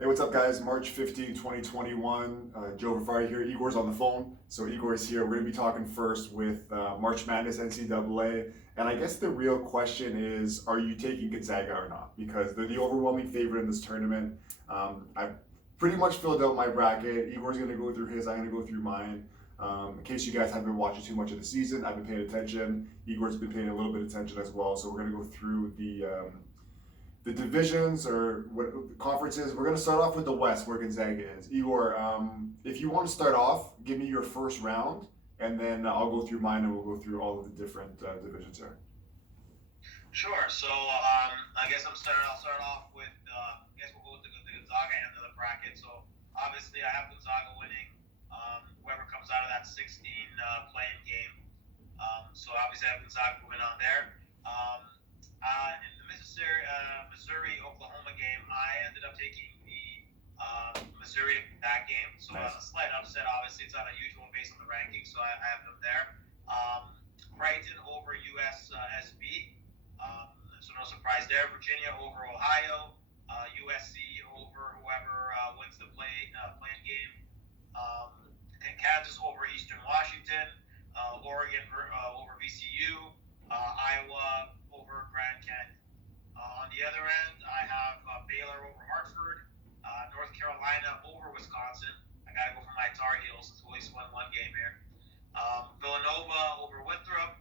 Hey, what's up, guys? March 15, 2021. Joe Vafari here. Igor's on the phone. So, Igor's here. We're going to be talking first with March Madness NCAA. And I guess the real question is, are you taking Gonzaga or not? Because they're the overwhelming favorite in this tournament. I've pretty much filled out my bracket. Igor's going to go through his. I'm going to go through mine. In case you guys haven't been watching too much of the season, I've been paying attention. Igor's been paying a little bit of attention as well. So, we're going to go through the divisions or what conferences. We're going to start off with the West, where Gonzaga is. Igor, if you want to start off, give me your first round, and then I'll go through mine, and we'll go through all of the different divisions here. Sure. I guess I'll start off with. I guess we'll go with the Gonzaga end of the bracket. So obviously, I have Gonzaga winning. Whoever comes out of that 16 playing game. So obviously, I have Gonzaga moving on there. In the Missouri-Oklahoma game, I ended up taking the Missouri that game. So nice. A slight upset. Obviously, it's not a huge one based on the rankings, so I have them there. Creighton over USSB. So no surprise there. Virginia over Ohio. USC over whoever wins the playing game. Kansas over Eastern Washington. Oregon over VCU. Iowa over Grand Canyon. On the other end, I have Baylor over Hartford. North Carolina over Wisconsin. I got to go for my Tar Heels since we at least won one game here. Villanova over Winthrop.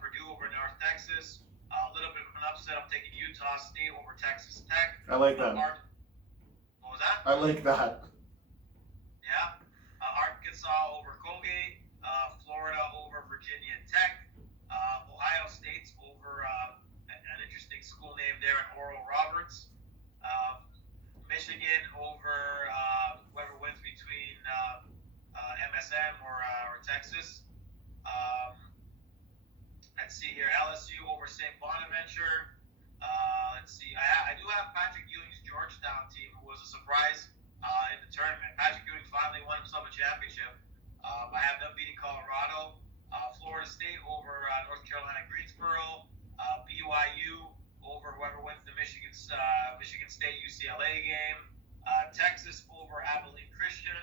Purdue over North Texas. A little bit of an upset. I'm taking Utah State over Texas Tech. I like that. What was that? I like that. Yeah. Arkansas over Colgate. Florida over Virginia Tech. Ohio State's over an interesting school name there in Oral Roberts. Michigan over whoever wins between MSM or Texas. Let's see here. LSU over St. Bonaventure. Let's see. I do have Patrick Ewing's Georgetown team, who was a surprise in the tournament. Patrick Ewing finally won himself a championship. I have them beating Colorado. Florida State over North Carolina Greensboro. BYU over whoever wins the Michigan State UCLA game. Texas over Abilene Christian.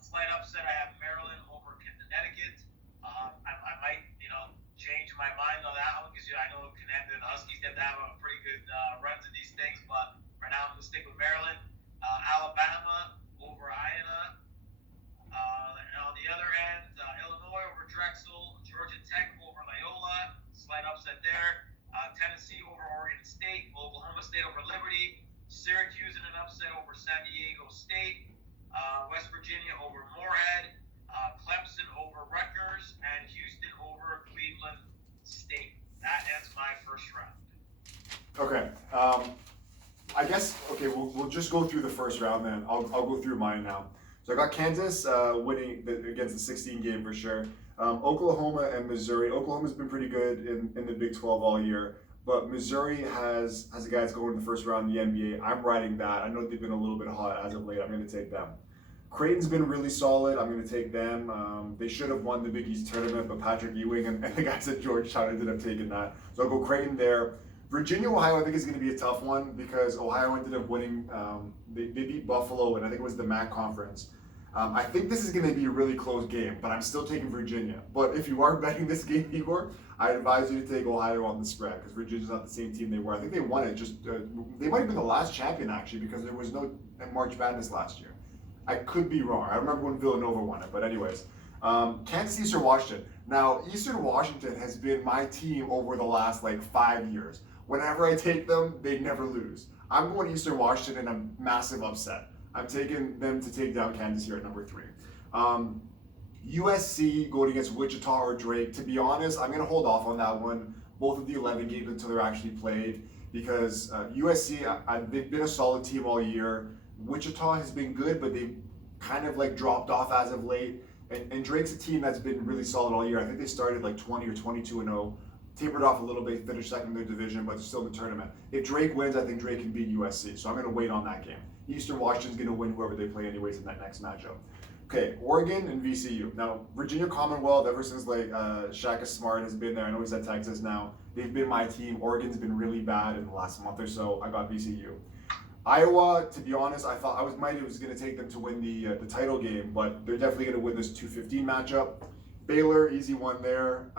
Slight upset. I have Maryland over Connecticut. I might, change my mind on that one because I know Connecticut and the Huskies get to have a pretty good runs in these things. But right now I'm going to stick with Maryland. Alabama over Iowa. On the other end, Illinois over Drexel. Georgia Tech over Loyola. Slight upset there. Tennessee over Oregon State. Oklahoma State over Liberty. Syracuse in an upset over San Diego State. West Virginia over Moorhead. Clemson over Rutgers. And Houston over Cleveland State. That ends my first round. Okay. I guess, we'll just go through the first round then. I'll go through mine now. So I got Kansas winning against the 16 game for sure. Oklahoma and Missouri. Oklahoma's been pretty good in the Big 12 all year, but Missouri has the guys going in the first round in the NBA. I'm riding that. I know they've been a little bit hot as of late. I'm going to take them. Creighton's been really solid. I'm going to take them. They should have won the Big East tournament, but Patrick Ewing and the guys at Georgetown ended up taking that. So I'll go Creighton there. Virginia, Ohio, I think is going to be a tough one because Ohio ended up winning. They beat Buffalo, and I think it was the MAC conference. I think this is going to be a really close game, but I'm still taking Virginia. But if you are betting this game, Igor, I advise you to take Ohio on the spread because Virginia's not the same team they were. I think they won it. They might have been the last champion actually because there was no March Madness last year. I could be wrong. I remember when Villanova won it, but anyways. Kansas Eastern Washington. Now, Eastern Washington has been my team over the last 5 years. Whenever I take them, they never lose. I'm going Eastern Washington in a massive upset. I'm taking them to take down Kansas here at number 3. USC going against Wichita or Drake. To be honest, I'm going to hold off on that one, both of the 11 games until they're actually played, because USC, they've been a solid team all year. Wichita has been good, but they've kind of dropped off as of late. And Drake's a team that's been really solid all year. I think they started 20 or 22-0, tapered off a little bit, finished second in their division, but still in the tournament. If Drake wins, I think Drake can beat USC. So I'm going to wait on that game. Eastern Washington's going to win whoever they play anyways in that next matchup. Okay, Oregon and VCU. Now, Virginia Commonwealth, ever since Shaka Smart has been there, I know he's at Texas now, they've been my team. Oregon's been really bad in the last month or so. I got VCU. Iowa, to be honest, I thought I was going to take them to win the title game, but they're definitely going to win this 2:15 matchup. Baylor, easy one there.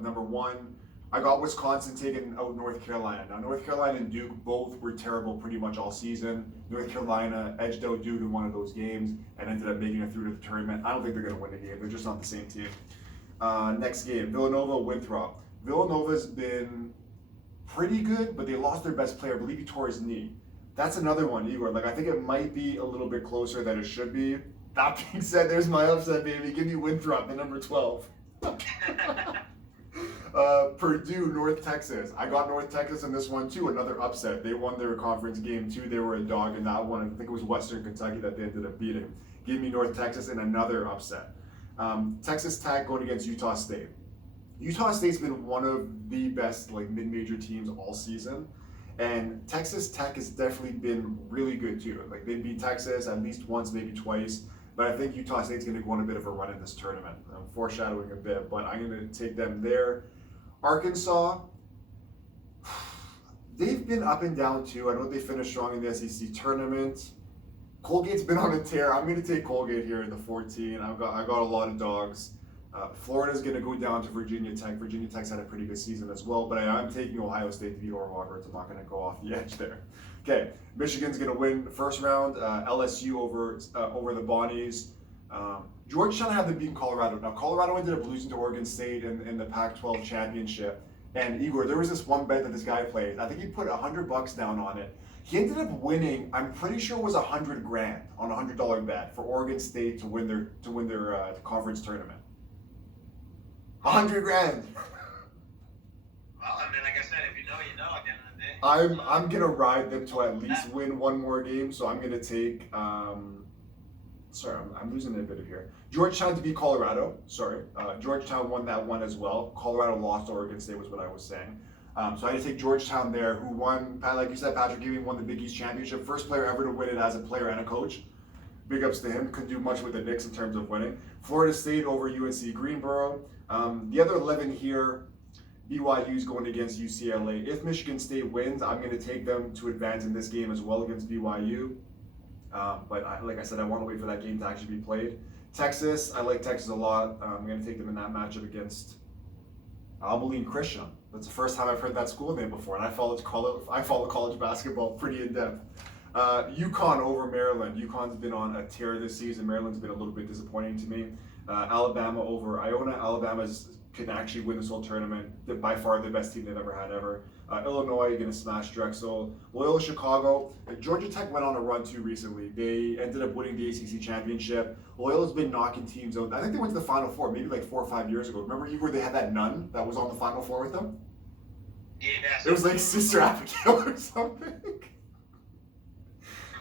Number one, I got Wisconsin taking out North Carolina. Now North Carolina and Duke both were terrible pretty much all season. North Carolina edged out Duke in one of those games and ended up making it through to the tournament. I don't think they're going to win the game. They're just not the same team. Next game, Villanova Winthrop. Villanova's been pretty good, but they lost their best player. I believe he tore his knee. That's another one, Igor. Like I think it might be a little bit closer than it should be. That being said, there's my upset, baby. Give me Winthrop, the number 12. Purdue, North Texas. I got North Texas in this one too. Another upset. They won their conference game too. They were a dog in that one. I think it was Western Kentucky that they ended up beating. Give me North Texas in another upset. Texas Tech going against Utah State. Utah State's been one of the best like mid-major teams all season. And Texas Tech has definitely been really good too. Like they beat Texas at least once, maybe twice. But I think Utah State's going to go on a bit of a run in this tournament. I'm foreshadowing a bit, but I'm going to take them there. Arkansas, they've been up and down too. I know they finished strong in the SEC tournament. Colgate's been on a tear. I'm going to take Colgate here in the 14. I got a lot of dogs. Florida's going to go down to Virginia Tech. Virginia Tech's had a pretty good season as well, but I'm taking Ohio State to beat Oral Roberts. I'm not going to go off the edge there. Okay, Michigan's going to win the first round. LSU over the Bonnies. Georgetown had them beating Colorado. Now, Colorado ended up losing to Oregon State in the Pac-12 championship. And Igor, there was this one bet that this guy played. I think he put $100 down on it. He ended up winning. I'm pretty sure it was $100,000 on a $100 bet for Oregon State to win their conference tournament. $100,000. Well, I mean, like I said, if you know, you know. At the end of the day. I'm gonna ride them to at least win one more game. So I'm gonna take. Sorry, I'm losing a bit of here. Georgetown to beat Colorado. Sorry, Georgetown won that one as well. Colorado lost to Oregon State was what I was saying. So I had to take Georgetown there, who won. Like you said, Patrick Ewing won the Big East championship. First player ever to win it as a player and a coach. Big ups to him. Couldn't do much with the Knicks in terms of winning. Florida State over UNC Greensboro. The other 11 here, BYU's going against UCLA. If Michigan State wins, I'm going to take them to advance in this game as well against BYU. But like I said, I want to wait for that game to actually be played. Texas, I like Texas a lot. I'm going to take them in that matchup against Abilene Christian. That's the first time I've heard that school name before, and I follow college basketball pretty in depth. UConn over Maryland. UConn's been on a tear this season. Maryland's been a little bit disappointing to me. Alabama over Iona. Alabama can actually win this whole tournament. They're by far the best team they've ever had ever. Illinois going to smash Drexel. Loyola Chicago. Georgia Tech went on a run too recently. They ended up winning the ACC championship. Loyola's been knocking teams out. I think they went to the Final Four maybe like 4 or 5 years ago. Remember Igor, they had that nun that was on the Final Four with them? Yes. It was like Sister Abigail or something.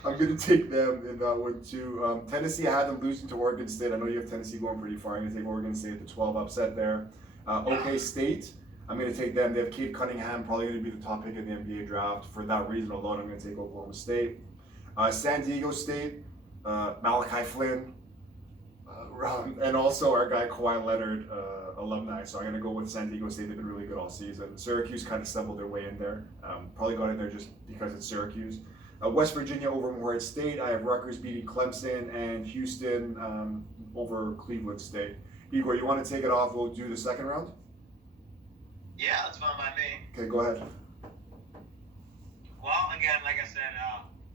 I'm going to take them in that one too. Tennessee, I had them losing to Oregon State. I know you have Tennessee going pretty far. I'm going to take Oregon State at the 12 upset there. OK State, I'm going to take them. They have Cade Cunningham, probably going to be the top pick in the NBA draft. For that reason alone, I'm going to take Oklahoma State. San Diego State, Malachi Flynn, and also our guy Kawhi Leonard, alumni. So I'm going to go with San Diego State. They've been really good all season. Syracuse kind of stumbled their way in there. Probably got in there just because it's Syracuse. West Virginia over Morehead State. I have Rutgers beating Clemson and Houston over Cleveland State. Igor, you want to take it off? We'll do the second round? Yeah, that's fine by me. Okay, go ahead. Well, again, like I said,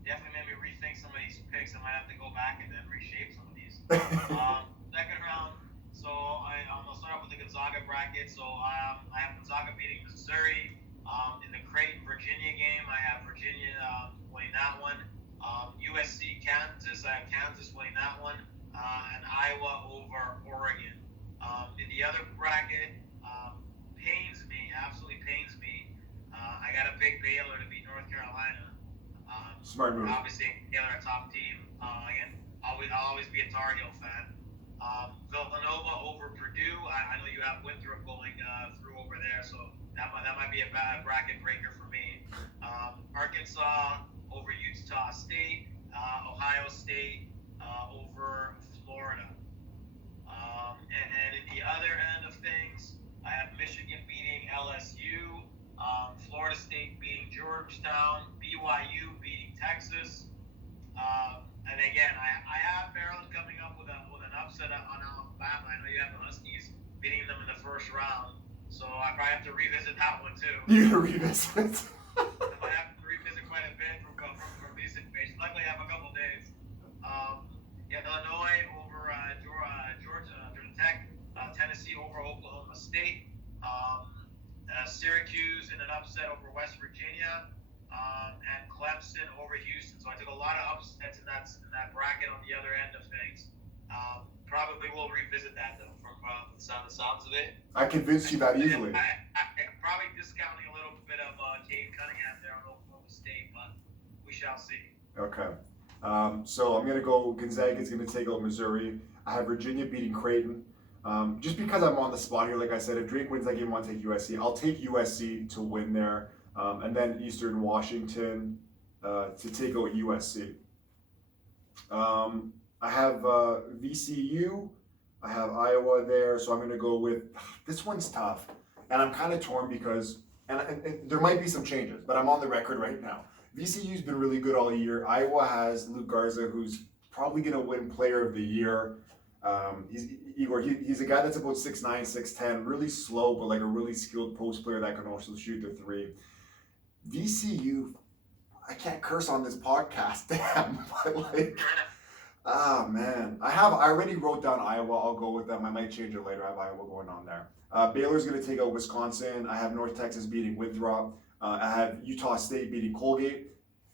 definitely made me rethink some of these picks. I might have to go back and then reshape some of these. Second round, so I'm going to start off with the Gonzaga bracket. So I have Gonzaga beating Missouri. In the Creighton, Virginia game, I have Virginia winning that one. USC, Kansas, I have Kansas winning that one. And Iowa over Oregon. In the other bracket, absolutely pains me. I got to pick Baylor to beat North Carolina. Smart move. Obviously, Baylor a top team. Again, I'll always be a Tar Heel fan. Villanova over Purdue. I know you have Winthrop going through over there, so that might be a bad bracket breaker for me. Arkansas over Utah State. Ohio State over Florida. And in the other end of things, I have Michigan beating LSU, Florida State beating Georgetown, BYU beating Texas. Texas. And again, I have Maryland coming up with an upset on Alabama. I know you have the Huskies beating them in the first round, so I probably have to revisit that one too. You're gonna revisit. I might have to revisit quite a bit from these situations. Luckily, I have a couple days. Yeah, Illinois over Georgia Tech, Tennessee over Oklahoma State, Syracuse in an upset over West Virginia, and Clemson over Houston. So I took a lot of upsets in that bracket on the other end of things. Probably will revisit that though from the sounds of it. I convinced you that easily. I'm probably discounting a little bit of Cade Cunningham there on Oklahoma State, but we shall see. Okay. So I'm gonna go. Gonzaga's gonna take out Missouri. I have Virginia beating Creighton. Just because I'm on the spot here, like I said, if Drake wins that game, I want to take USC. I'll take USC to win there, and then Eastern Washington to take out USC. I have VCU. I have Iowa there, so I'm going to go with, this one's tough. And I'm kind of torn because, and there might be some changes, but I'm on the record right now. VCU's been really good all year. Iowa has Luke Garza, who's probably going to win Player of the Year. He's a guy that's about 6'9", 6'10", really slow, but like a really skilled post player that can also shoot the three. VCU, I can't curse on this podcast, damn, but like, ah man. I already wrote down Iowa, I'll go with them. I might change it later. I have Iowa going on there. Baylor's gonna take out Wisconsin. I have North Texas beating Winthrop. I have Utah State beating Colgate.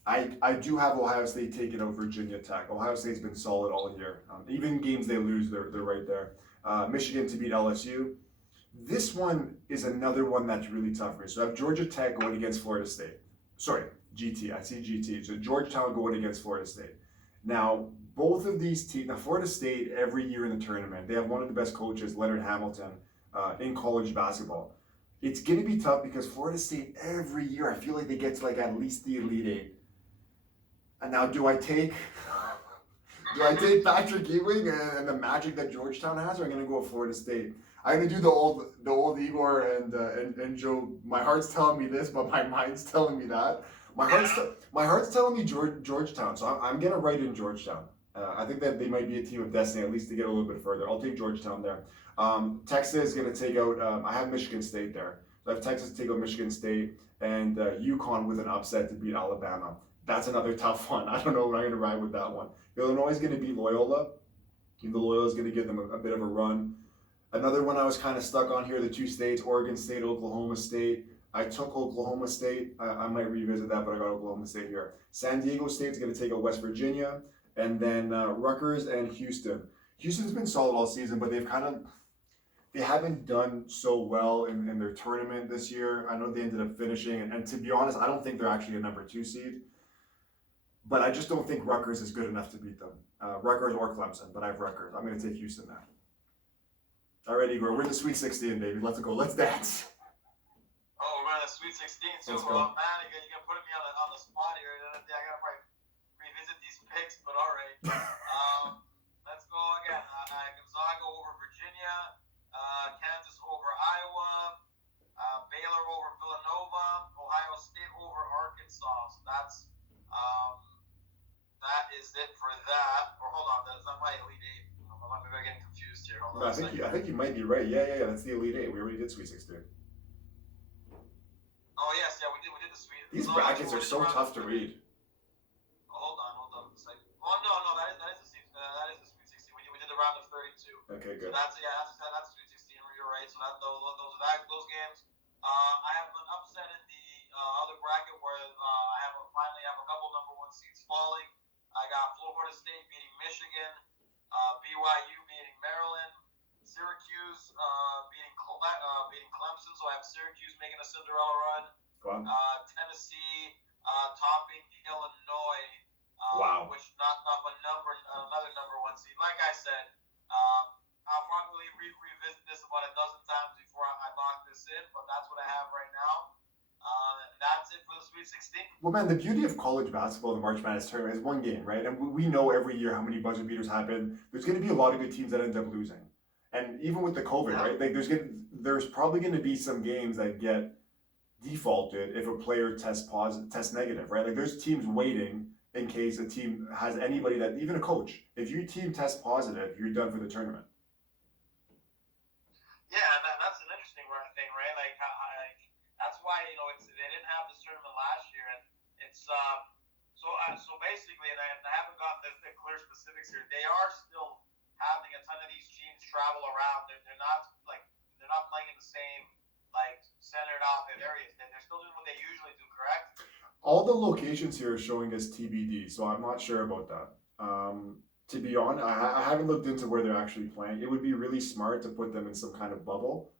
I do have Ohio State taking out Virginia Tech. Ohio State's been solid all year. Even games they lose, they're right there. Michigan to beat LSU. This one is another one that's really tough for me. So I have Georgia Tech going against Florida State. Sorry, GT. I see GT. So Georgetown going against Florida State. Now, both of these teams, now Florida State, every year in the tournament, they have one of the best coaches, Leonard Hamilton, in college basketball. It's going to be tough because Florida State, every year, I feel like they get to like at least the Elite Eight. And now, do I take Patrick Ewing and the magic that Georgetown has, or am I going to go with Florida State? I'm going to do the old Igor and Joe. My heart's telling me this, but my mind's telling me that. My heart's telling me Georgetown, so I'm going to write in Georgetown. I think that they might be a team of destiny, at least to get a little bit further. I'll take Georgetown there. Texas is going to take out, I have Michigan State there. So I have Texas to take out Michigan State, and UConn with an upset to beat Alabama. That's another tough one. I don't know when I'm going to ride with that one. Illinois is going to beat Loyola. The Loyola is going to give them a bit of a run. Another one I was kind of stuck on here, the two states, Oregon State, Oklahoma State. I took Oklahoma State. I might revisit that, but I got Oklahoma State here. San Diego State's going to take out West Virginia. And then Rutgers and Houston. Houston's been solid all season, but they haven't done so well in their tournament this year. I know they ended up finishing, and to be honest, I don't think they're actually a number 2 seed. But I just don't think Rutgers is good enough to beat them. Rutgers or Clemson, but I have Rutgers. I'm going to take Houston now. All right, Igor, we're in the Sweet 16, baby. Let's go. Let's dance. Oh, we're in the Sweet 16. So, Let's go. man, you're putting me on the spot here. I got to probably revisit these picks, but all right. Let's go again. Gonzaga over Virginia, Kansas over Iowa, Baylor over Villanova, Ohio State over Arkansas. So that is it for that. Or hold on, that's not my Elite Eight. Maybe I'm getting confused here. Hold on I think you might be right. Yeah. That's the Elite Eight. We already did Sweet 16. Oh yes, yeah, we did the Sweet. These brackets are so tough to read. Hold on a second. Oh no, that is the Sweet 16. We did the round of 32. Okay, good. So that's the Sweet 16. You're right. So those games. I have an upset in the other bracket where I finally have a couple number 1 seeds falling. I got Florida State beating Michigan, BYU beating Maryland, Syracuse beating Clemson. So I have Syracuse making a Cinderella run. Wow. Tennessee topping Illinois, Wow. which knocked off another number 1 seed. Like I said, I'll probably revisit this about a dozen times before I lock this in, but that's what I have right now. And that's it for the Sweet 16. Well, man, the beauty of college basketball in the March Madness tournament is one game, right? And we know every year how many buzzer beaters happen. There's going to be a lot of good teams that end up losing. And even with the COVID, right? Like there's probably going to be some games that get defaulted if a player tests negative, right? Like there's teams waiting in case a team has anybody that, even a coach, if your team tests positive, you're done for the tournament. Yeah, that's an interesting thing, right? That's why they didn't have this tournament last year, and it's so basically, and I haven't gotten the clear specifics here. They are still having a ton of these teams travel around. They're not playing in the same centered off areas. They're still doing what they usually do, correct? All the locations here are showing as TBD, so I'm not sure about that. To be honest, I haven't looked into where they're actually playing. It would be really smart to put them in some kind of bubble,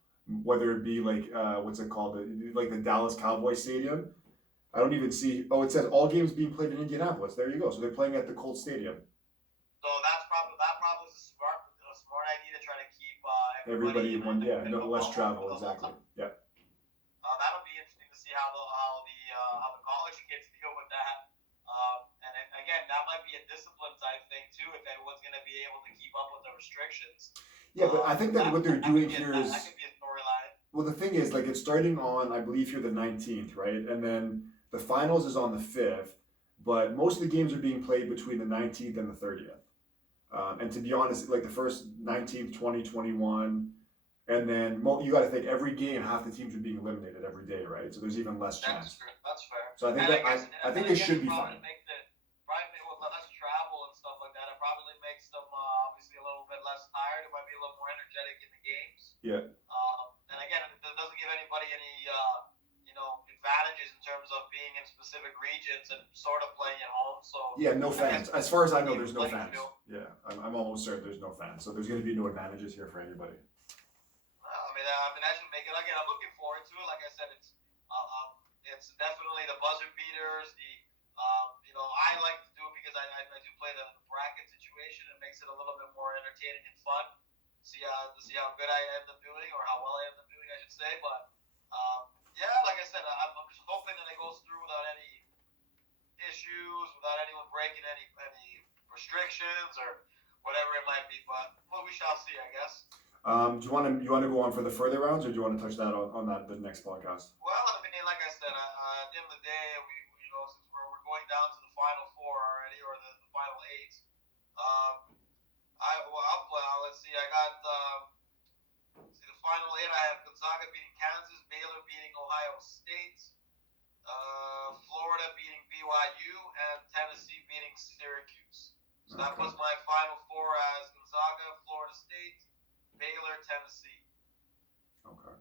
whether it be like what's it called, like the Dallas Cowboys Stadium. I don't even see. Oh, it says all games being played in Indianapolis. There you go. So they're playing at the Colts Stadium. So that probably is a smart idea to try to keep Everybody in one. Yeah, no less travel. The Exactly. Yeah. That'll be interesting to see how the college kids deal with that. And again, that might be a discipline type thing too, if everyone's going to be able to keep up with the restrictions. Yeah, but I think that what they're doing here is that could be a storyline. Well, the thing is, like, it's starting on, I believe, here the 19th, right? And then the finals is on the 5th, but most of the games are being played between the 19th and the 30th. And to be honest, like the first 19th, 20, 21, and then you got to think every game, half the teams are being eliminated every day, right? So there's even less chance. That's fair. So I think I think they should be fine. Probably with less travel and stuff like that, it probably makes them obviously a little bit less tired. It might be a little more energetic in the games. Yeah. And again, it doesn't give anybody any advantages in terms of being in specific regions and sort of playing at home. So yeah, no fans. As far as I know, there's no fans. Yeah, I'm almost certain there's no fans. So there's going to be no advantages here for anybody. I mean, that should make it. Again, I'm looking forward to it. Like I said, it's definitely the buzzer beaters. I like to do it because I do play the bracket situation. It makes it a little bit more entertaining and fun. See how good I end up doing, or how well I end up doing, I should say. But yeah, like I said, I'm just hoping that it goes through without any issues, without anyone breaking any restrictions or whatever it might be. But we shall see, I guess. Do you want to go on for the further rounds, or do you want to touch that on the next podcast? Well, I mean, like I said, at the end of the day, since we're going down to the final four already, or the final eight, I'll play. Let's see. I got the final eight. I have Gonzaga beating Kansas, Baylor beating Ohio State, Florida beating BYU, and Tennessee beating Syracuse. So that puts my final four as Gonzaga, Florida State, Baylor, Tennessee. Okay.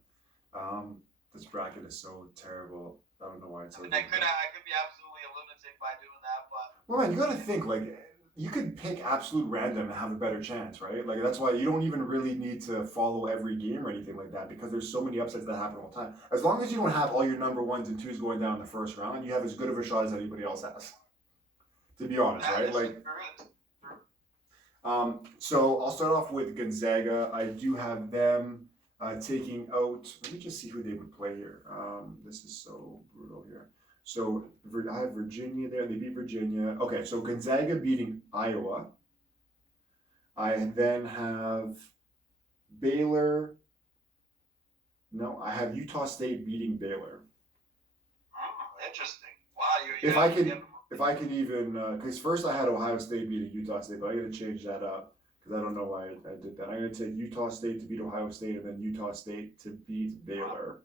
This bracket is so terrible. I don't know why it's so. I could be absolutely a lunatic by doing that, but. Well, man, you got to think like you could pick absolute random and have a better chance, right? Like that's why you don't even really need to follow every game or anything like that, because there's so many upsets that happen all the time. As long as you don't have all your number ones and twos going down in the first round, you have as good of a shot as anybody else has. To be honest, right? Like. So I'll start off with Gonzaga. I do have them taking out. Let me just see who they would play here. This is so brutal here. So I have Virginia there. They beat Virginia. Okay, so Gonzaga beating Iowa. I then have Baylor. No, I have Utah State beating Baylor. Interesting. Wow, If I can even, because first I had Ohio State beating Utah State, but I got to change that up because I don't know why I did that. I'm going to take Utah State to beat Ohio State and then Utah State to beat Baylor.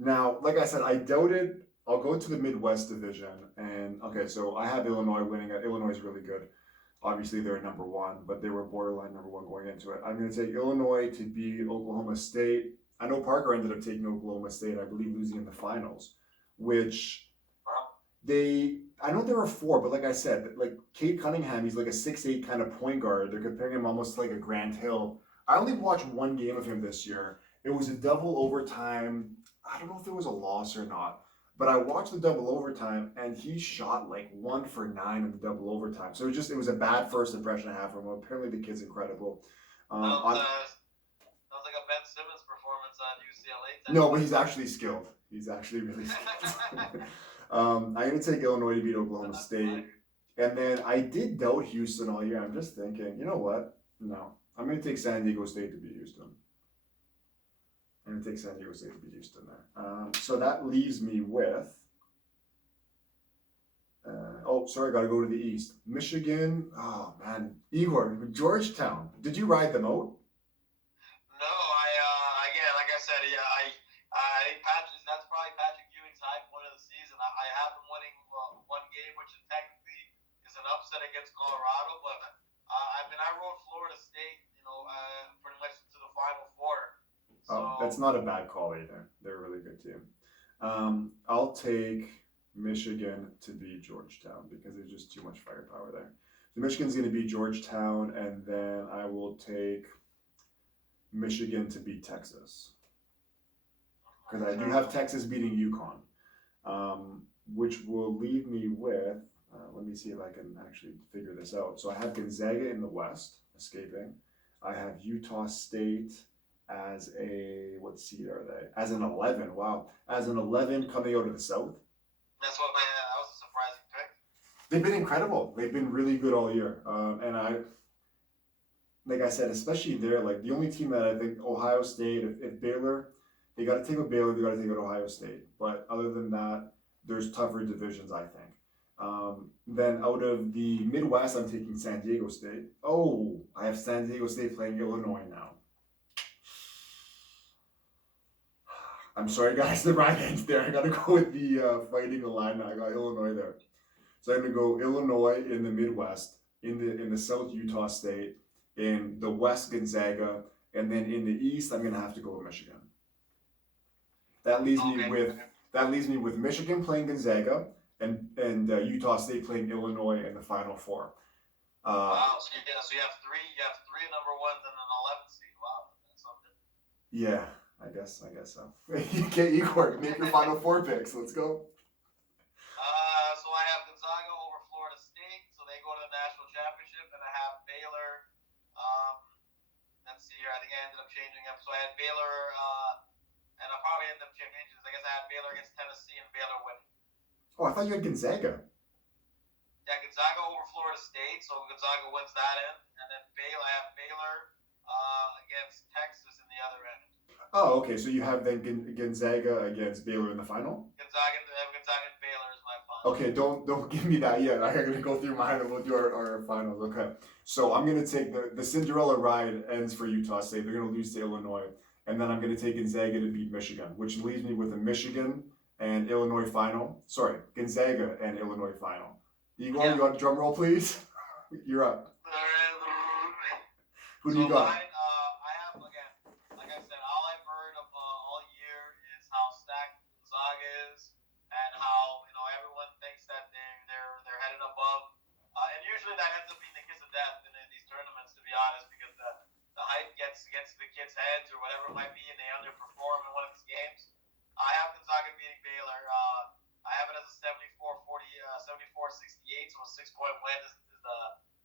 Now, like I said, I doubted. I'll go to the Midwest Division, and okay, so I have Illinois winning. Illinois is really good. Obviously, they're number one, but they were borderline number one going into it. I'm going to take Illinois to beat Oklahoma State. I know Parker ended up taking Oklahoma State, I believe, losing in the finals, which. I know there are four, but like I said, like Cade Cunningham, he's like a 6'8" kind of point guard. They're comparing him almost to like a Grant Hill. I only watched one game of him this year. It was a double overtime. I don't know if it was a loss or not, but I watched the double overtime and he shot like 1 for 9 in the double overtime. So it was a bad first impression I have from him. Apparently the kid's incredible. Sounds like a Ben Simmons performance on UCLA. No, but he's actually skilled. He's actually really skilled. I'm going to take Illinois to beat Oklahoma State. And then I did doubt Houston all year. I'm just thinking, you know what? No. I'm going to take San Diego State to beat Houston. I'm going to take San Diego State to beat Houston there. So that leaves me with Sorry, I got to go to the East. Michigan. Oh man, Igor, Georgetown. Did you ride them out? No, again, like I said, yeah, I think Patrick. That's probably Patrick Ewing's high point of the season. I have them winning one game, which is technically is an upset against Colorado. But I mean, I rode Florida State, pretty much to the Final Four. So Oh, that's not a bad call either. They're a really good team. I'll take Michigan to beat Georgetown because there's just too much firepower there. So Michigan's going to beat Georgetown, and then I will take Michigan to beat Texas because I do have Texas beating UConn, which will leave me with. Let me see if I can actually figure this out. So I have Gonzaga in the West escaping. I have Utah State as what seed are they? As an 11. Wow, as an 11 coming out of the South. that's what that was a surprising pick. They've been incredible. They've been really good all year. Like I said, especially there, like the only team that I think Ohio State, if Baylor, they got to take out Baylor, they got to take out Ohio State. But other than that, there's tougher divisions, I think. Then out of the Midwest, I'm taking San Diego State. Oh, I have San Diego State playing Illinois now. I'm sorry, guys, the right hands there. I got to go with the Fighting Illini. I got Illinois there. So I'm going to go Illinois in the Midwest, in the South Utah State, in the West Gonzaga, and then in the East I'm going to have to go with Michigan. That leaves me with Michigan playing Gonzaga and Utah State playing Illinois in the Final Four. Wow, so you have three number ones and an 11th seed. Wow, that's something. Yeah, I guess so. Okay, Igor, make your Final Four picks. Let's go. So I have Gonzaga over Florida State, so they go to the national championship, and I have Baylor. Let's see here. I think I ended up changing them. So I had Baylor, and I'll probably end up changing. I guess I had Baylor against Tennessee and Baylor winning. Oh, I thought you had Gonzaga. Yeah, Gonzaga over Florida State, so Gonzaga wins that end, and then I have Baylor against Texas in the other end. Oh, okay. So you have then Gonzaga against Baylor in the final. Gonzaga and Baylor is my final. Okay, don't give me that yet. I'm gonna go through mine and we'll do our finals. Okay. So I'm gonna take the Cinderella ride ends for Utah State. They're gonna lose to Illinois, and then I'm gonna take Gonzaga to beat Michigan, which leaves me with a Michigan and Illinois final. Sorry, Gonzaga and Illinois final. Igor, you got a drum roll, please? You're up. Who do you got? Mine, I have, again, like I said, all I've heard of all year is how stacked Gonzaga is and how everyone thinks that they're headed above. And usually that ends up being the kiss of death in these tournaments, to be honest, because the hype gets against the kids' heads or whatever it might be, and they underperform in one of these games. I have Gonzaga beating Baylor. I have it as a 74-68, so a 6-point win is the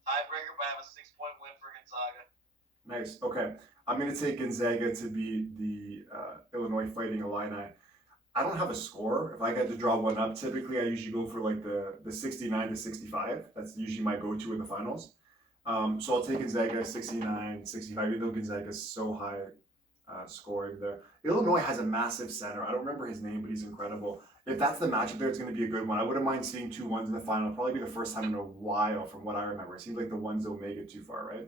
tiebreaker, but I have a 6-point win for Gonzaga. Nice. Okay. I'm going to take Gonzaga to beat the Illinois Fighting Illini. I don't have a score. If I get to draw one up, typically I usually go for like the 69 to 65. That's usually my go-to in the finals. So I'll take Gonzaga 69, 65, even though Gonzaga is so high scoring there. Illinois has a massive center. I don't remember his name, but he's incredible. If that's the matchup there, it's going to be a good one. I wouldn't mind seeing 2-1s in the final. It'll probably be the first time in a while from what I remember. It seems like the ones don't make it too far, right?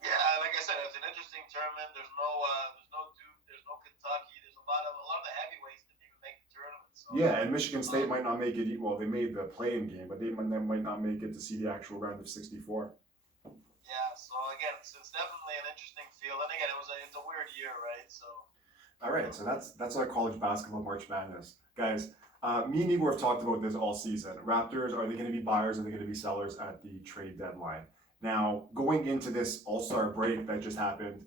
Yeah, like I said, it's an interesting tournament. There's no Duke, there's no Kentucky. There's a lot of the heavyweights didn't even make the tournament. So. Yeah, and Michigan State might not make it. Well, they made the play-in game, but they might not make it to see the actual round of 64. Yeah, so again, it's definitely an interesting field. And again, it's a weird year, right? So. All right, so that's our college basketball March Madness, guys. Me and Igor have talked about this all season. Raptors, are they going to be buyers? Are they going to be sellers at the trade deadline? Now, going into this All-Star break that just happened,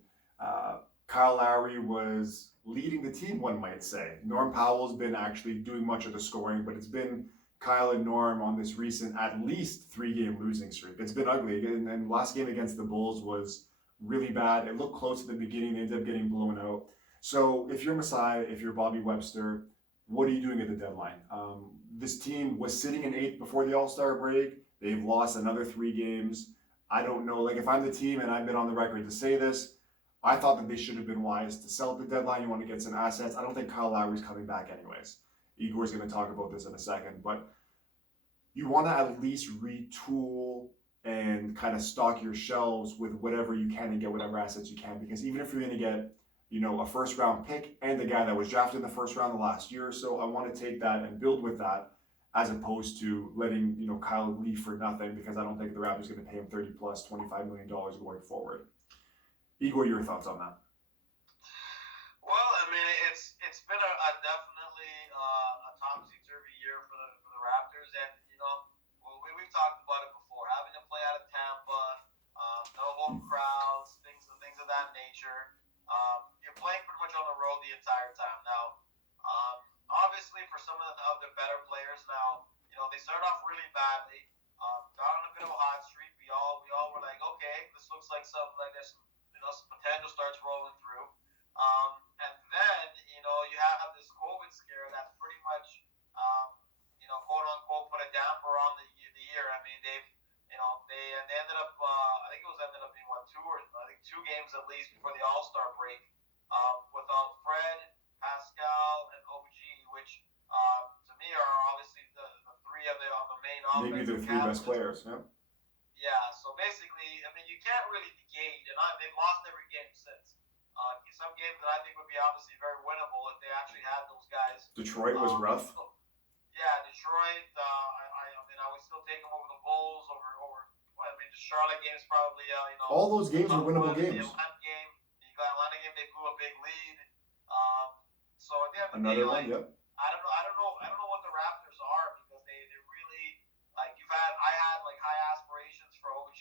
Kyle Lowry was leading the team, one might say. Norm Powell's been actually doing much of the scoring, but it's been Kyle and Norm on this recent at least 3-game losing streak. It's been ugly, and last game against the Bulls was really bad. It looked close at the beginning. They ended up getting blown out. So if you're Masai, if you're Bobby Webster, what are you doing at the deadline? This team was sitting in 8th before the All-Star break. They've lost another 3 games. I don't know. Like, if I'm the team and I've been on the record to say this, I thought that they should have been wise to sell at the deadline. You want to get some assets. I don't think Kyle Lowry's coming back anyways. Igor's going to talk about this in a second. But you want to at least retool and kind of stock your shelves with whatever you can and get whatever assets you can. Because even if you're going to get, a first round pick and the guy that was drafted in the first round the last year or so, I want to take that and build with that as opposed to letting, Kyle leave for nothing because I don't think the Raptors are going to pay him 30 plus $25 million going forward. Igor, your thoughts on that? Well, I mean, it's been a definitely a topsy turvy year for the Raptors, and we've talked about it before. Having to play out of Tampa, no home crowds, things of that nature. You're playing pretty much on the road the entire time. Now, obviously, for some of the better players, now they started off really badly. Got on a bit of a hot streak. We all were like, okay, this looks like there's some potential starts rolling through. And then you have this COVID scare that's pretty much quote unquote put a damper on the year. I mean they ended up I think it was ended up being two games at least before the All Star break without Fred, Pascal, and OG, which to me are obviously the three of the main Maybe offensive the three best players. Yeah. Yeah, so basically, I mean, you can't really negate, and they've lost every game since. Some games that I think would be obviously very winnable if they actually had those guys. Detroit was rough. Yeah, Detroit. I mean, I would still take them over the Bulls I mean, the Charlotte game is probably all those games were winnable games. The Atlanta game, they blew a big lead. So at the end of the Another day, one, yep. I don't know what the Raptors are because they really I had like high aspirations for OG.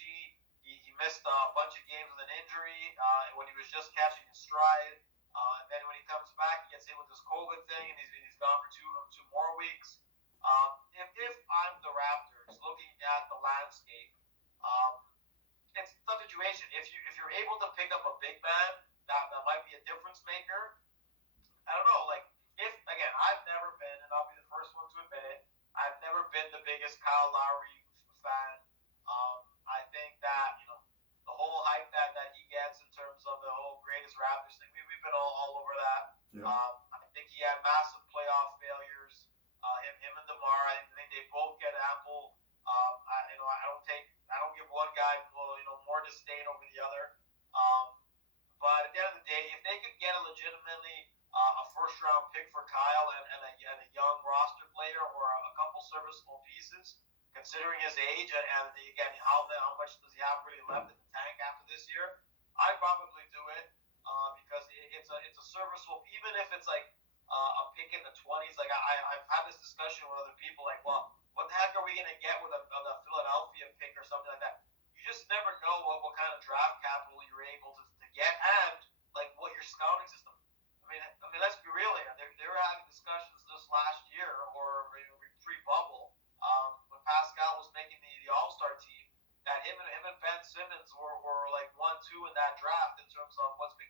He missed a bunch of games with an injury when he was just catching his stride. And then when he comes back, he gets hit with this COVID thing, and he's gone for two more weeks. If I'm the Raptors looking at the landscape, it's a tough situation. If you're able to pick up a big man, that might be a difference maker. I don't know. Like if again, I've never been, and I'll be the first one to admit it. I've never been the biggest Kyle Lowry fan. I think that the whole hype that he gets in terms of the whole greatest Raptors thing, we've been all over that. Yeah. I think he had massive playoff failures. Him and DeMar, I think they both get ample. I don't give one guy more disdain over the other. But at the end of the day, if they could get a legitimately a first round pick for Kyle and a young roster player or a couple serviceable pieces, considering his age and again how much does he have really left in the tank after this year, I'd probably do it because it's a serviceable, even if it's like a pick in the 20s. Like I've had this discussion with other people, like, well, what the heck are we gonna get with a Philadelphia pick or something like that? You just never know what kind of draft capital you're able to get and like what your scouting system. I mean, let's be real here. They were having discussions this last year or pre-bubble when Pascal was making the All-Star team that him and Ben Simmons were like 1-2 in that draft in terms of what's been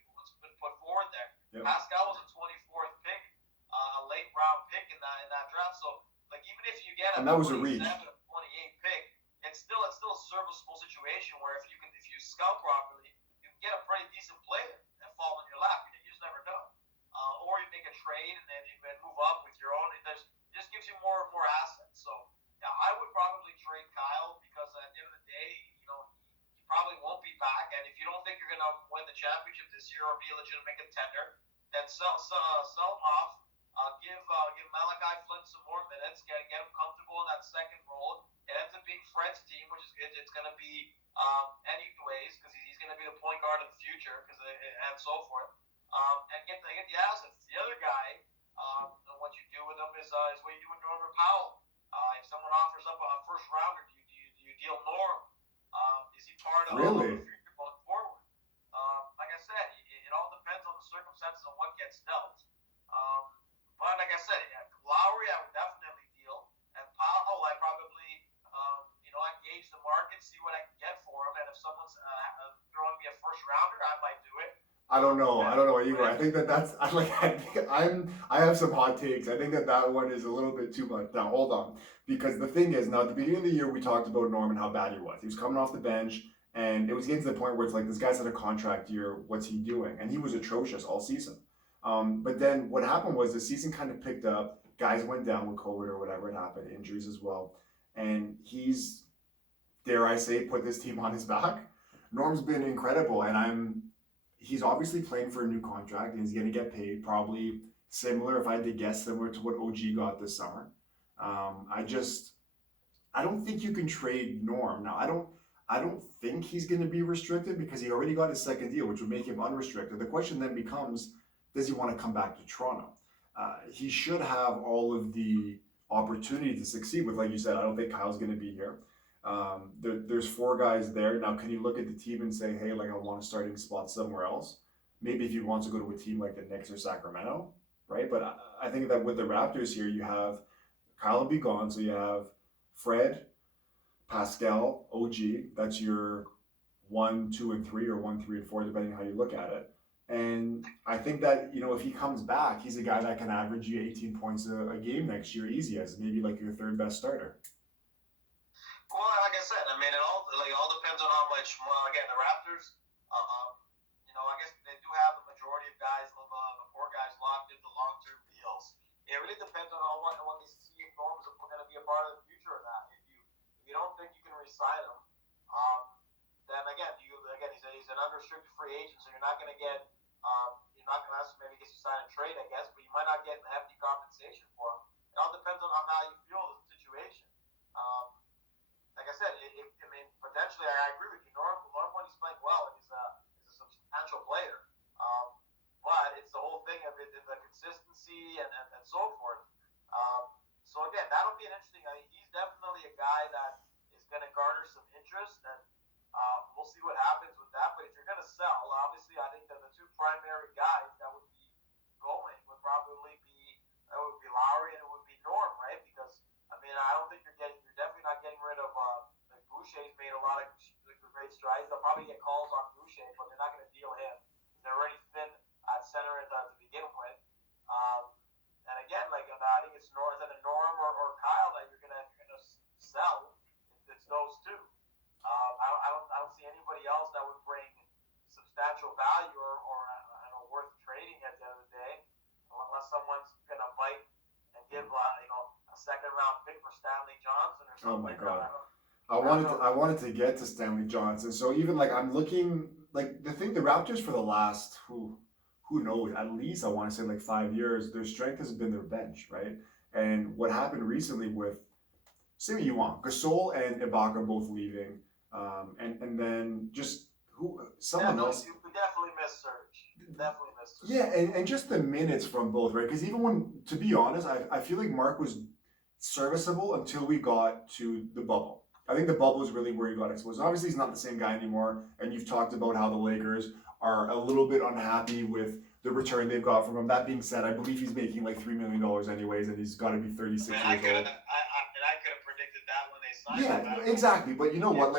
put forward there. Yep. Pascal was a 24th pick, a late round pick in that draft. So like even if you get a 27 or 28 pick, it's still a serviceable situation where if you scout properly, you can get a pretty decent player and fall in your lap. You just never know. Or you make a trade and then you can move up with your own. It just gives you more assets. So yeah, I would probably trade Kyle because at the end of the day, he probably won't be back. And if you don't think you're going to win the championship this year or be a legitimate contender, then sell him off. Give Malachi Flynn some more minutes. Get him comfortable in that second role. It ends up being Fred's team, which is good. It's going to be anyways because he's going to be the point guard of the future and so forth. And get the assets. The other guy, and what you do with him is what you do with Norman Powell. If someone offers up a first rounder, do you deal Norm? Is he part of the future going forward? Like I said, it all depends on the circumstances of what gets dealt. But like I said, Lowry I would definitely deal, and Powell I probably I gauge the market, see what I can get for him, and if someone's throwing me a first rounder, I might do it. I don't know either. I think that's I have some hot takes. I think that one is a little bit too much. Now hold on, because the thing is, now at the beginning of the year we talked about Norman, how bad he was. He was coming off the bench, and it was getting to the point where it's like, this guy's had a contract year. What's he doing? And he was atrocious all season. But then what happened was the season kind of picked up. Guys went down with COVID or whatever it happened, injuries as well. and he's, dare I say, put this team on his back. Norm's been incredible, and he's obviously playing for a new contract, and he's going to get paid probably similar, if I had to guess, similar to what OG got this summer. I just, I don't think you can trade Norm now. I don't think he's going to be restricted because he already got his second deal, which would make him unrestricted. The question then becomes, does he want to come back to Toronto? He should have all of the opportunity to succeed with, like you said, I don't think Kyle's going to be here. There's four guys there. Now, can you look at the team and say, hey, like I want a starting spot somewhere else? Maybe if you want to go to a team like the Knicks or Sacramento, right? But I think that with the Raptors here, you have Kyle will be gone, so you have Fred, Pascal, OG. That's your 1, 2, and 3, or 1, 3, and 4, depending on how you look at it. And I think that, if he comes back, he's a guy that can average you 18 points a game next year easy as maybe like your third best starter. Well, like I said, I mean, it all depends on how much. Well, again, the Raptors, I guess they do have the majority of guys, the four guys locked into long-term deals. It really depends on what they see if Norm's going to be a part of the future or not. If you don't think you can re-sign him, then he's an unrestricted free agent, so you're not going to ask him maybe gets you sign a trade, I guess, but you might not get hefty compensation for him. It all depends on how you feel the situation. Like I said, potentially, I agree with you. Norm when he's playing well, is a substantial player. But it's the whole thing of the consistency and so forth. So again, that'll be an interesting. He's definitely a guy that is going to garner some interest, and we'll see what happens with that. But if you're going to sell, obviously, I think that the two primary guys that would be going would probably be Lowry and it would be Norm, right? Because I don't think you're definitely not getting rid of. Boucher's made a lot of great strides. They'll probably get calls on Boucher, but they're not going to deal him. They're already thin at center to begin with. And again, I think it's either Norm or Kyle that you're gonna sell. It's those two. I don't see anybody else that would bring substantial value or worth trading at the end of the day, unless someone's gonna bite and give a second round pick for Stanley Johnson or something. Oh my God. I wanted to get to Stanley Johnson. So even I'm looking the Raptors for the last who knows, at least I want to say 5 years, their strength has been their bench, right? And what happened recently with, say what you want, Gasol and Ibaka both leaving, and then just someone else. You definitely missed Serge. Definitely missed Serge. Yeah, and just the minutes from both, right? Because even when, to be honest, I feel like Mark was serviceable until we got to the bubble. I think the bubble is really where he got exposed. Obviously, he's not the same guy anymore, and you've talked about how the Lakers are a little bit unhappy with the return they've got from him. That being said, I believe he's making $3 million anyways, and he's got to be 36 years old. I could have predicted that when they signed him. Yeah, exactly. But you know what?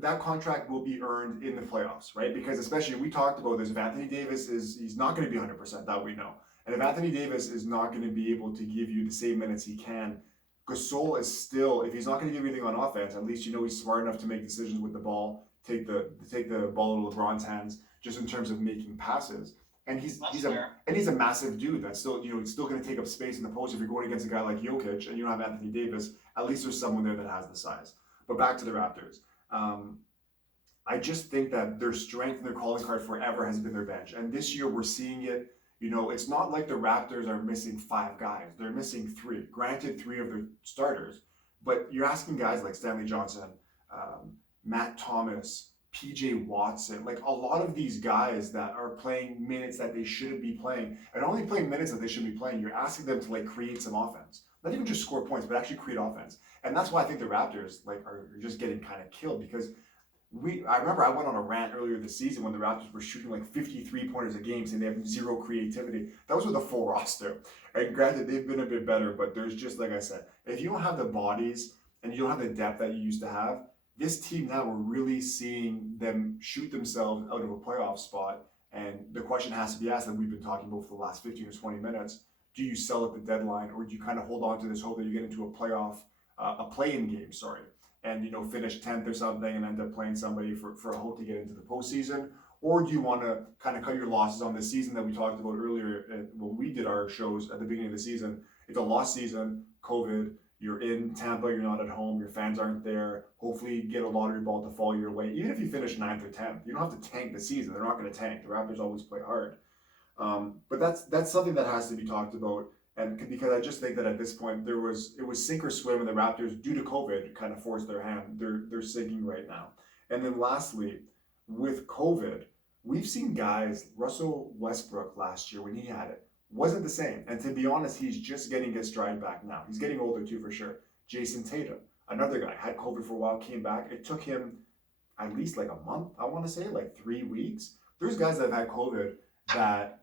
That contract will be earned in the playoffs, right? Because especially we talked about this. If Anthony Davis he's not going to be 100%, that we know. And if Anthony Davis is not going to be able to give you the same minutes he can, Gasol is still, if he's not going to give you anything on offense, at least he's smart enough to make decisions with the ball, take the ball out of LeBron's hands, just in terms of making passes. And he's a massive dude that's still he's still going to take up space in the post. If you're going against a guy like Jokic and you don't have Anthony Davis, at least there's someone there that has the size. But back to the Raptors. I just think that their strength and their calling card forever has been their bench. And this year we're seeing it. It's not like the Raptors are missing 5 guys. They're missing 3. Granted, 3 of their starters. But you're asking guys like Stanley Johnson, Matt Thomas, PJ Watson, a lot of these guys that are playing minutes that they shouldn't be playing, and only playing minutes that they shouldn't be playing, you're asking them to create some offense. Not even just score points, but actually create offense. And that's why I think the Raptors are just getting kind of killed, because I remember I went on a rant earlier this season when the Raptors were shooting 53-pointers a game, saying they have zero creativity. That was with a full roster. And granted, they've been a bit better, but there's just, like I said, if you don't have the bodies and you don't have the depth that you used to have, this team now, we're really seeing them shoot themselves out of a playoff spot. And the question has to be asked that we've been talking about for the last 15 or 20 minutes. Do you sell at the deadline, or do you kind of hold on to this hope that you get into a play-in game, and finish 10th or something and end up playing somebody for a hope to get into the postseason? Or do you want to kind of cut your losses on this season that we talked about earlier when we did our shows at the beginning of the season? It's a lost season, COVID, You're in Tampa, you're not at home, your fans aren't there. Hopefully, you get a lottery ball to fall your way. Even if you finish ninth or 10th, you don't have to tank the season. They're not going to tank. The Raptors always play hard. But that's something that has to be talked about, and because I just think that at this point it was sink or swim, and the Raptors, due to COVID, kind of forced their hand. They're sinking right now. And then lastly, with COVID, we've seen guys. Russell Westbrook last year when he had it wasn't the same, and to be honest, he's just getting his stride back now. He's getting older too, for sure. Jason Tatum, another guy, had COVID for a while, came back. It took him at least like a month. I want to say like 3 weeks. There's guys that have had COVID that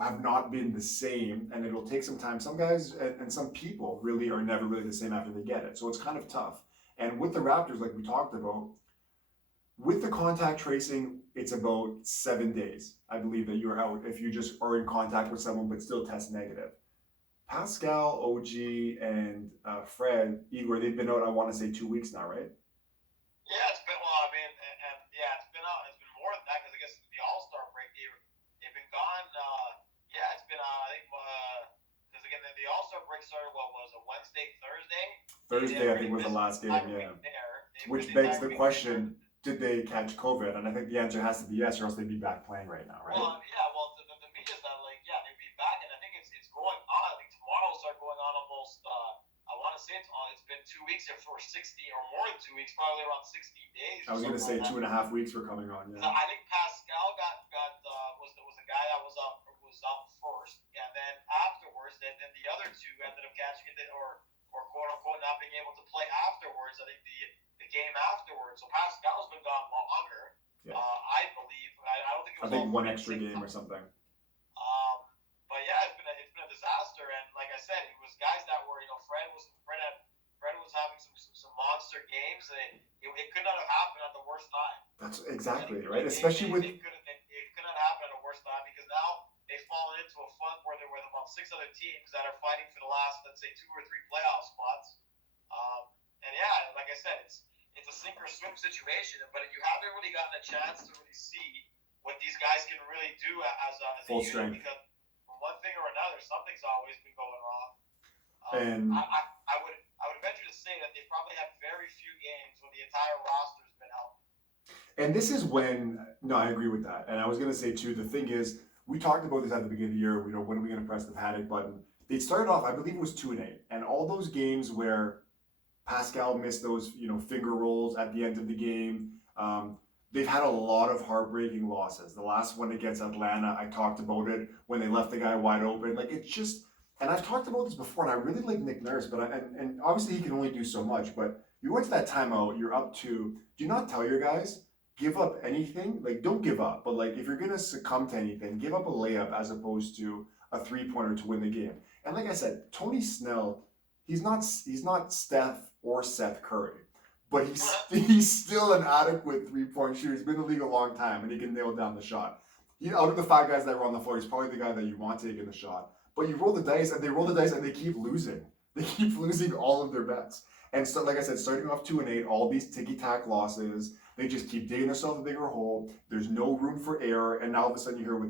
have not been the same, and it'll take some time. Some guys and some people really are never really the same after they get it, so it's kind of tough. And with the Raptors, like we talked about, with the contact tracing, it's about 7 days, I believe, that you're out if you just are in contact with someone but still test negative. Pascal, OG, and Fred, Igor, they've been out, I want to say 2 weeks now, right? Yeah, it's been well. I mean, and yeah, it's been out. It's been more than that because I guess the All Star break they've been gone. Yeah, it's been I think because again the All Star break started what was it Wednesday, Thursday. They Thursday, I think, really was the missed last the game, entire yeah. week there. They Which missed the begs entire the week there. question, did they catch COVID? And I think the answer has to be yes, or else they'd be back playing right now, right? Well, yeah, well the media's not like yeah they'll be back and I think it's going on. I think tomorrow will start going on almost. I want to say it's been 2 weeks for 60 or more than 2 weeks, probably around 60 days I or was going to something like say that. 2.5 weeks were coming on, yeah. I think Pascal got was the guy that was up first, and then afterwards, then the other two ended up catching it or quote unquote not being able to play afterwards. I think the game afterwards. So Pascal's been gone longer. Yeah. I believe. I don't think it I was think all one three at the extra same game or time. something. But yeah, it's been a disaster, and like I said, it was guys that were Fred was having some monster games. It could not have happened at the worst time. That's exactly right, especially with. It could not happen at the worst time because now they've fallen into a funk where they're with about six other teams that are fighting for the last, let's say, two or three playoff spots. And yeah, like I said, it's a sink or swim situation, but you haven't really gotten a chance to really see what these guys can really do as a Full unit strength. because from one thing or another, something's always been going wrong. And I would venture to say that they probably have very few games when the entire roster's been healthy. And this is when, no, I agree with that. And I was going to say too, the thing is, we talked about this at the beginning of the year. You know, when are we going to press the panic button? They started off, I believe it was 2-8, and all those games where Pascal missed those, finger rolls at the end of the game. They've had a lot of heartbreaking losses. The last one against Atlanta, I talked about it when they left the guy wide open. Like it's just, and I've talked about this before, and I really like Nick Nurse, but and obviously he can only do so much. But you went to that timeout, you're up two. Do not tell your guys give up anything. Like don't give up, but like if you're gonna succumb to anything, give up a layup as opposed to a 3-pointer to win the game. And like I said, Tony Snell, he's not Steph or Seth Curry, but he's still an adequate 3-point shooter. He's been in the league a long time, and he can nail down the shot. Out of the 5 guys that were on the floor, he's probably the guy that you want taking the shot. But you roll the dice, and they roll the dice, and they keep losing. They keep losing all of their bets. And so, like I said, starting off 2-8, all these ticky-tack losses, they just keep digging themselves a bigger hole. There's no room for error, and now all of a sudden you hear with